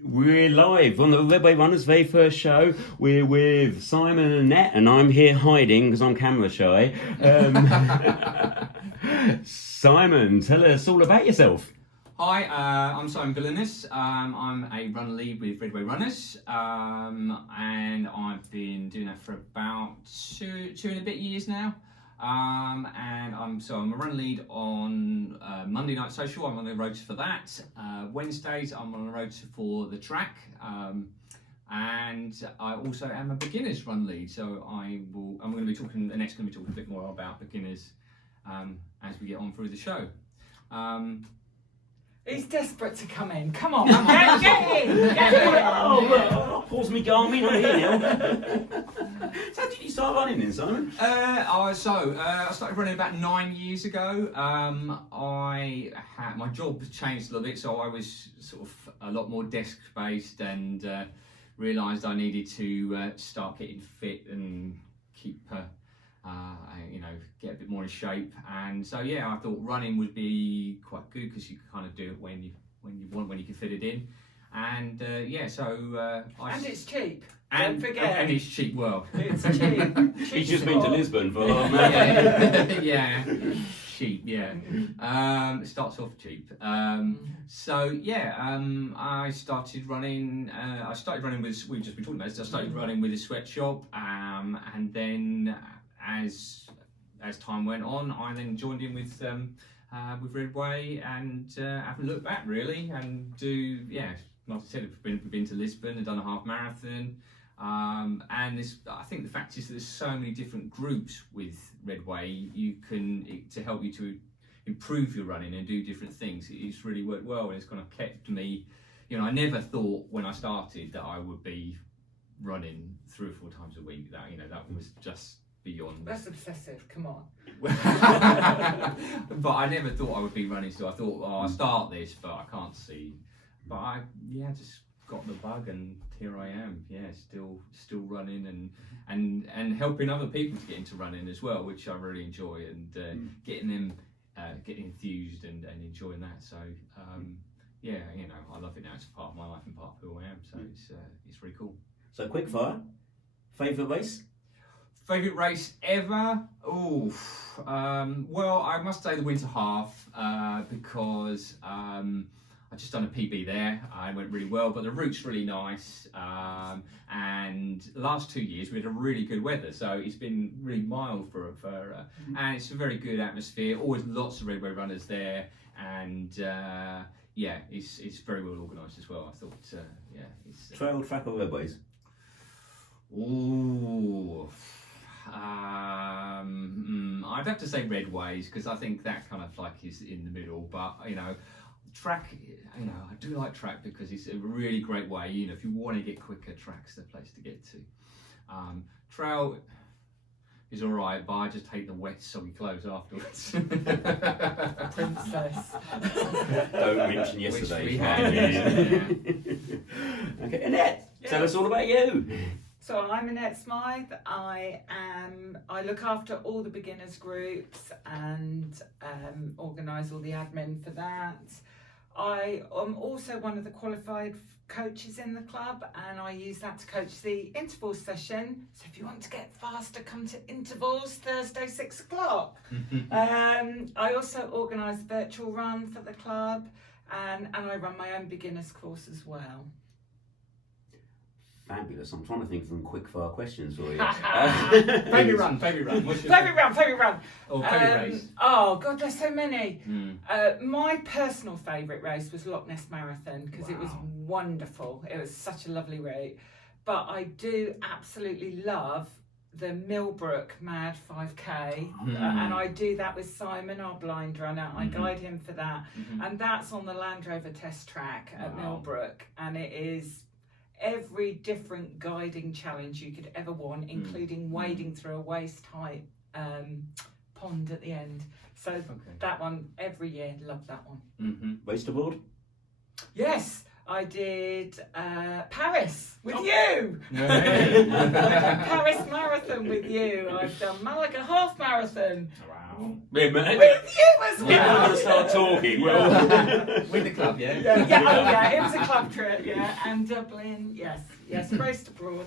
We're live on the Redway Runners' very first show. We're with Simon and Annette, and I'm here hiding because I'm camera shy. Simon, tell us all about yourself. Hi, I'm Simon Villanus. I'm a runner lead with Redway Runners, and I've been doing that for about two and a bit years now. And I'm a run lead on Monday Night Social. I'm on the road for that. Wednesdays I'm on the road for the track, and I also am a beginners run lead. So I'm going to be talking. Annette's going to be talking a bit more about beginners as we get on through the show. He's desperate to come in. Come on, get in. Oh, pause me Garmin, I'm here now. So how did you start running then, Simon? I started running about 9 years ago. My job changed a little bit, so I was sort of a lot more desk based, and realised I needed to start getting fit and keep get a bit more in shape. And so I thought running would be quite good because you can kind of do it when you want, when you can fit it in. And and it's cheap. And, Don't forget. And it's cheap. Well, It's cheap. He's just been to Lisbon for yeah, cheap. Yeah, it starts off cheap. I started running. We've just been talking about this. I started running with a sweatshop, and then as time went on, I then joined in with Redway, and haven't looked back really. And like I said, we've been to Lisbon and done a half marathon. And I think the fact is that there's so many different groups with Redway. To help you to improve your running and do different things. It's really worked well, and it's kind of kept me. I never thought when I started that I would be running 3 or 4 times a week. That was just beyond. That's obsessive. Come on. But I never thought I would be running. So I thought, I'll start this, but I can't see. But I just got the bug, and here I am. Still running and helping other people to get into running as well, which I really enjoy, and getting them getting enthused and enjoying that. So I love it now. It's a part of my life and part of who I am. So it's really cool. So quick fire, favourite race? Favourite race ever? Well, I must say the winter half, because I just done a PB there. I went really well, but the route's really nice. And the last 2 years we had a really good weather, so it's been really mild and it's a very good atmosphere. Always lots of Redway runners there, and it's very well organised as well. I thought, it's Trail, track, or Redways? I'd have to say Redways, because I think that kind of is in the middle. But track, I do like track because it's a really great way. If you want to get quicker, track's the place to get to. Trail is all right, but I just hate the wet, soggy clothes afterwards. Princess. Don't mention yesterday. Which we had. Okay, Annette, tell us all about you. So I'm Annette Smythe. I look after all the beginners groups and organise all the admin for that. I am also one of the qualified coaches in the club, and I use that to coach the interval session. So if you want to get faster, come to intervals Thursday 6 o'clock. I also organise the virtual run for the club, and I run my own beginners course as well. Fabulous. I'm trying to think of some quick fire questions for you. Favourite run. What's your Favourite run. Or favourite race? Oh God, there's so many. My personal favourite race was Loch Ness Marathon, because it was wonderful. It was such a lovely route. But I do absolutely love the Millbrook Mad 5K, and I do that with Simon, our blind runner. I guide him for that, and that's on the Land Rover test track at Millbrook, and it is every different guiding challenge you could ever want, including wading through a waist-height pond at the end. So that one, every year, love that one. Waste aboard? Yes. I did Paris with you. Paris Marathon with you. I've done Malaga half marathon. Wow. With you as People are well. going to start talking. Well, With the club, yeah? It was a club trip, and Dublin, yes, raced abroad.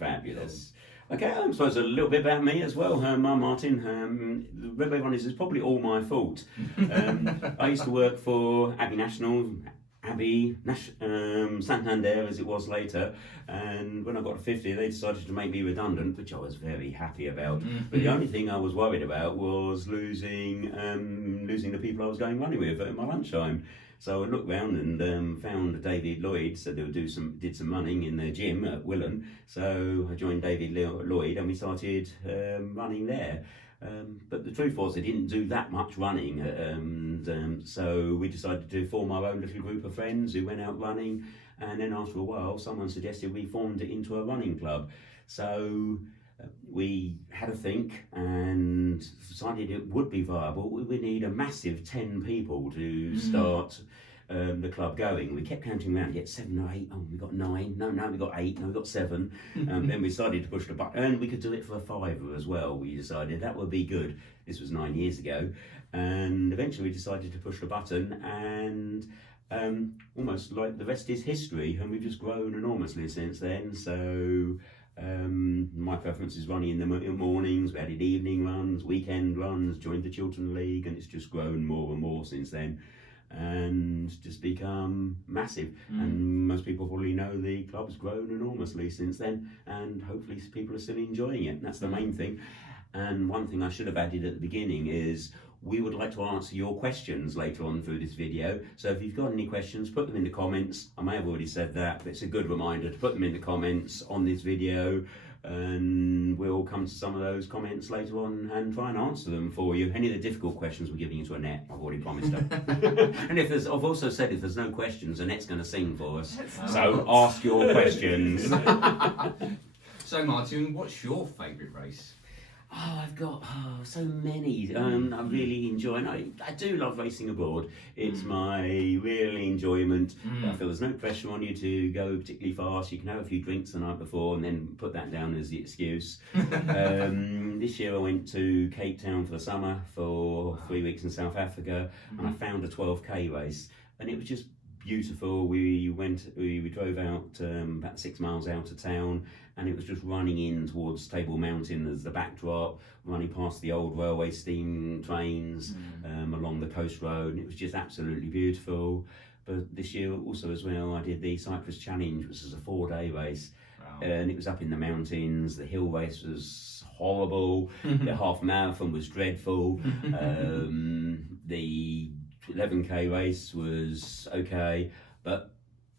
Fabulous. Okay, I suppose a little bit about me as well. Martin, the Redway Runners is probably all my fault. I used to work for Abbey National, Santander as it was later, and when I got to 50 they decided to make me redundant, which I was very happy about. But the only thing I was worried about was losing the people I was going running with at my lunchtime. So I looked round and found David Lloyd, said they would did some running in the gym at Willen. So I joined David Lloyd and we started running there. But the truth was, they didn't do that much running, and so we decided to form our own little group of friends who went out running. And then after a while, someone suggested we formed it into a running club. So we had a think and decided it would be viable. We would need a massive 10 people to start the club going. We kept counting around, get 7 or 8, we got 9, no, we got 8, no, we got 7. Then we decided to push the button, and we could do it for a £5 as well. We decided that would be good. This was 9 years ago, and eventually we decided to push the button, and almost like the rest is history, and we've just grown enormously since then. So my preference is running in the mornings. We added evening runs, weekend runs, joined the Chiltern League, and it's just grown more and more since then, and just become massive. And most people probably know the club's grown enormously since then, and hopefully people are still enjoying it. That's the main thing. And one thing I should have added at the beginning is we would like to answer your questions later on through this video. So if you've got any questions, put them in the comments. I may have already said that, but it's a good reminder to put them in the comments on this video, and we'll come to some of those comments later on and try and answer them for you. Any of the difficult questions we're giving you to Annette, I've already promised her. And I've also said if there's no questions, Annette's going to sing for us. So ask your questions. So Martin, what's your favourite race? Oh, I've got so many. I really enjoy, and I do love racing abroad. It's my real enjoyment. I feel there's no pressure on you to go particularly fast. You can have a few drinks the night before and then put that down as the excuse. This year I went to Cape Town for the summer for 3 weeks in South Africa, and I found a 12k race, and it was just beautiful. We drove out about 6 miles out of town, and it was just running in towards Table Mountain as the backdrop, running past the old railway steam trains along the coast road, and it was just absolutely beautiful. But this year also as well, I did the Cyprus Challenge, which is a 4-day race. And it was up in the mountains. The hill race was horrible. The half marathon was dreadful. The 11k race was okay, but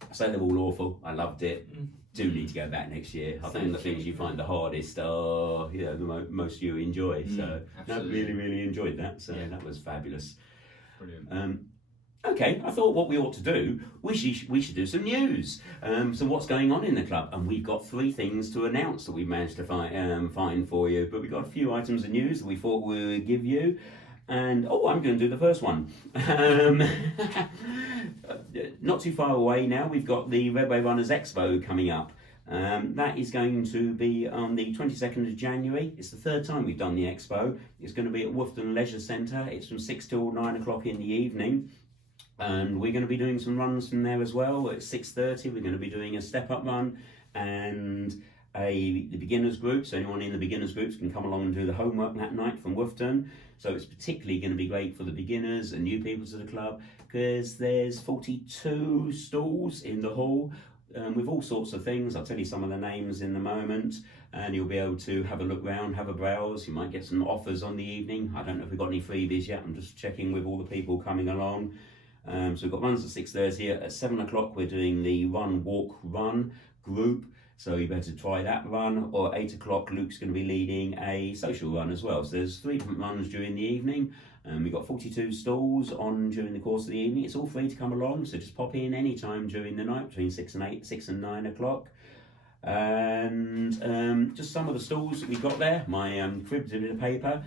I say they're all awful. I loved it. Do need to go back next year. I think the things you find the hardest are, the most you enjoy. So I really enjoyed that. So that was fabulous. Brilliant. Okay, I thought what we ought to do, we should do some news. So what's going on in the club? And we've got 3 things to announce that we've managed to find for you. But we've got a few items of news that we thought we would give you. And I'm going to do the first one. Not too far away now, we've got the Redway Runners Expo coming up. That is going to be on the 22nd of January. It's the 3rd time we've done the Expo. It's going to be at Woughton Leisure Centre. It's from 6 till 9 o'clock in the evening. And we're going to be doing some runs from there as well. At 6:30 we're going to be doing a step-up run and the beginners group. So anyone in the beginners groups can come along and do the homework that night from Woughton. So it's particularly going to be great for the beginners and new people to the club, because there's 42 stalls in the hall with all sorts of things. I'll tell you some of the names in a moment, and you'll be able to have a look round, have a browse. You might get some offers on the evening. I don't know if we've got any freebies yet. I'm just checking with all the people coming along. So we've got runs at 6:30. At 7 o'clock we're doing the run, walk, run group. So you better try that run. Or 8 o'clock Luke's going to be leading a social run as well. So there's 3 different runs during the evening. We've got 42 stalls on during the course of the evening. It's all free to come along, so just pop in any time during the night between 6 and 9 o'clock. And just some of the stalls that we've got there. My crib's a bit of paper.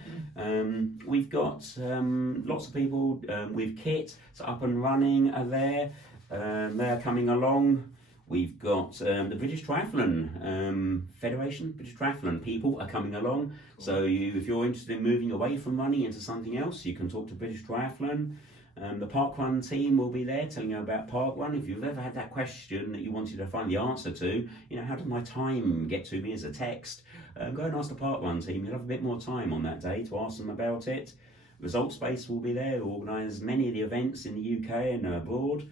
We've got lots of people with kit, so up and running are there. They're coming along. We've got the British Triathlon Federation, British Triathlon people are coming along. Cool. So if you're interested in moving away from running into something else, you can talk to British Triathlon. The Parkrun team will be there telling you about Parkrun. If you've ever had that question that you wanted to find the answer to, how does my time get to me as a text? Go and ask the Parkrun team. You'll have a bit more time on that day to ask them about it. Results Space will be there, who organise many of the events in the UK and abroad.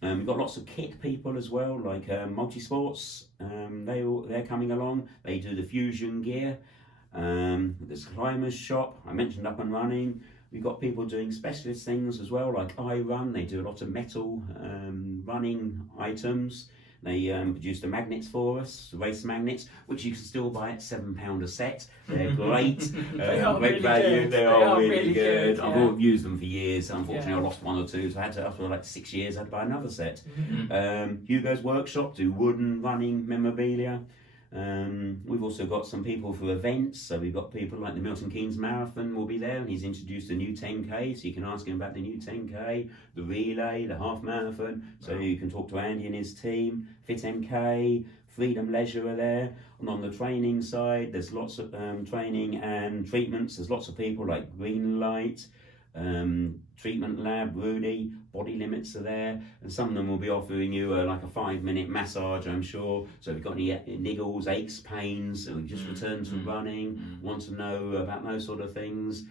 We've got lots of kit people as well, like Multisports. They're coming along. They do the fusion gear. There's Climbers Shop. I mentioned Up and Running. We've got people doing specialist things as well, like iRun. They do a lot of metal running items. They produce the magnets for us, the race magnets, which you can still buy at £7 a set. They're great, they are great really value. Good. They are really good. Yeah. I've used them for years. Unfortunately, I lost one or two, so I had to, after like 6 years, I had to buy another set. Hugo's Workshop do wooden running memorabilia. We've also got some people for events, so we've got people like the Milton Keynes Marathon will be there, and he's introduced a new 10k, so you can ask him about the new 10k, the relay, the half marathon, so you can talk to Andy and his team. Fit MK, Freedom Leisure are there, and on the training side there's lots of training and treatments. There's lots of people like Greenlight, Treatment Lab, Rudy, Body Limits are there, and some of them will be offering you like a 5-minute massage, I'm sure. So if you've got any niggles, aches, pains, or just returned to running, want to know about those sort of things,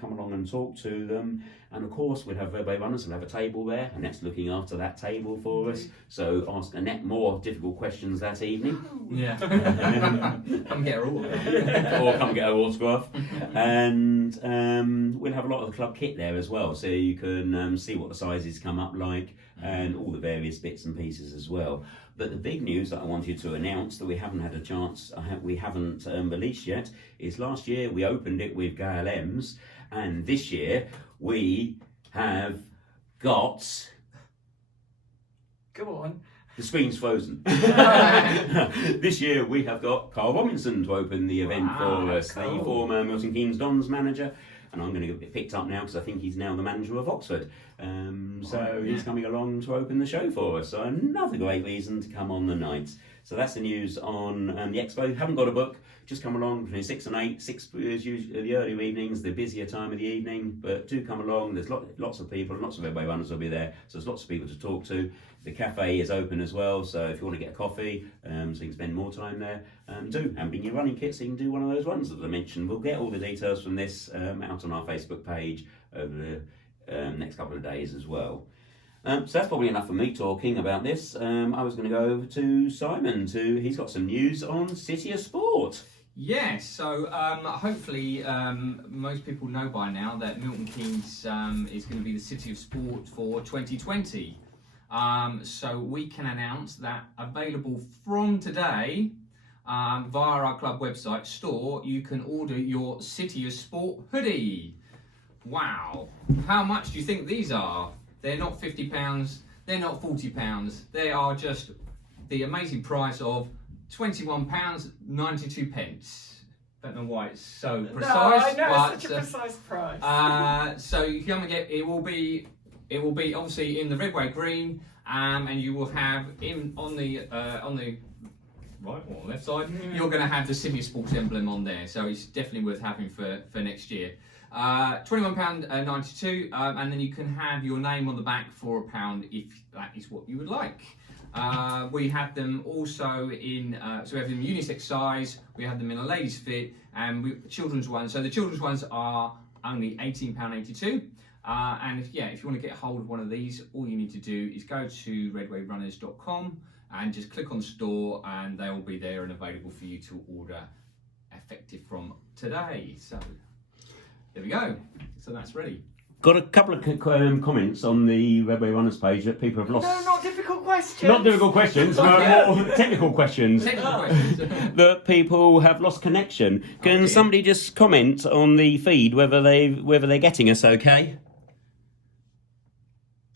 come along and talk to them. And of course we'll have Redway Runners, we'll have a table there, Annette's looking after that table for us, so ask Annette more difficult questions that evening. Yeah. Come get her autograph. Or come get her autograph. And we'll have a lot of the club kit there as well, so you can see what the sizes come up like and all the various bits and pieces as well. But the big news that I wanted to announce that we haven't had a chance, we haven't released yet, is last year we opened it with Gail Ems, and this year we have got... Go on. The screen's frozen. This year we have got Carl Robinson to open the event for us, cool. The former Milton Keynes Dons manager, and I'm going to get picked up now because I think he's now the manager of Oxford. He's coming along to open the show for us, so another great reason to come on the night. So that's the news on the expo. Haven't got a book, just come along between 6 and 8. 6 is usually the early evenings, the busier time of the evening, but do come along. There's lots of people, lots of Redway Runners will be there, so there's lots of people to talk to. The cafe is open as well, so if you want to get a coffee, so you can spend more time there, do. And bring your running kit so you can do one of those runs that I mentioned. We'll get all the details from this out on our Facebook page over the next couple of days as well. So that's probably enough for me talking about this. I was going to go over to Simon. He's got some news on City of Sport. Yes, so hopefully most people know by now that Milton Keynes is going to be the City of Sport for 2020. So we can announce that available from today via our club website store, you can order your City of Sport hoodie. Wow, how much do you think these are? They're not £50, they're not £40, they are just the amazing price of £21.92. Don't know why it's so precise. No, I know, but, it's such a precise price. So you come and get, it will be obviously in the Redway green, and you will have on the right or left side, you're going to have the City of Sports emblem on there. So it's definitely worth having for next year. £21.92, and then you can have your name on the back for £1 if that is what you would like. We have them also in, so we have them unisex size, we have them in a ladies fit, and children's ones. So the children's ones are only £18.82. And if you want to get hold of one of these, all you need to do is go to redwayrunners.com and just click on store, and they will be there and available for you to order, effective from today. So there we go. So that's ready. Got a couple of comments on the Redway Runners page that people have lost. No, not difficult questions. Not difficult questions, but more technical questions. Technical questions. That people have lost connection. Can somebody just comment on the feed whether they're getting us okay?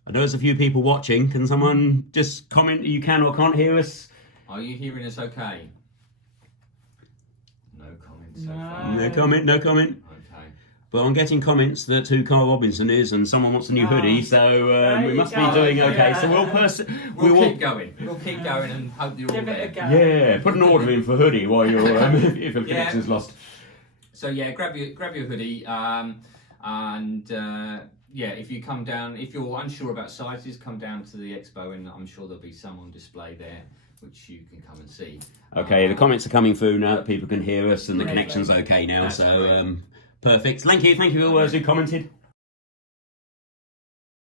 I know there's a few people watching. Can someone just comment you can or can't hear us? Are you hearing us okay? No comment so far. No comment. Okay. But I'm getting comments that who Carl Robinson is, and someone wants a new hoodie, so we must be go. doing okay. Yeah. So We'll keep going. We'll keep going and hope you're all Give there. it a go. Yeah, put an order in for hoodie while you're if a connection's lost. So yeah, grab your hoodie, and if you come down, if you're unsure about sizes, come down to the expo, and I'm sure there'll be some on display there, which you can come and see. Okay, the comments are coming through now that people can hear us, and the Great. connection's okay now. That's so great. perfect. Thank you for all those who commented.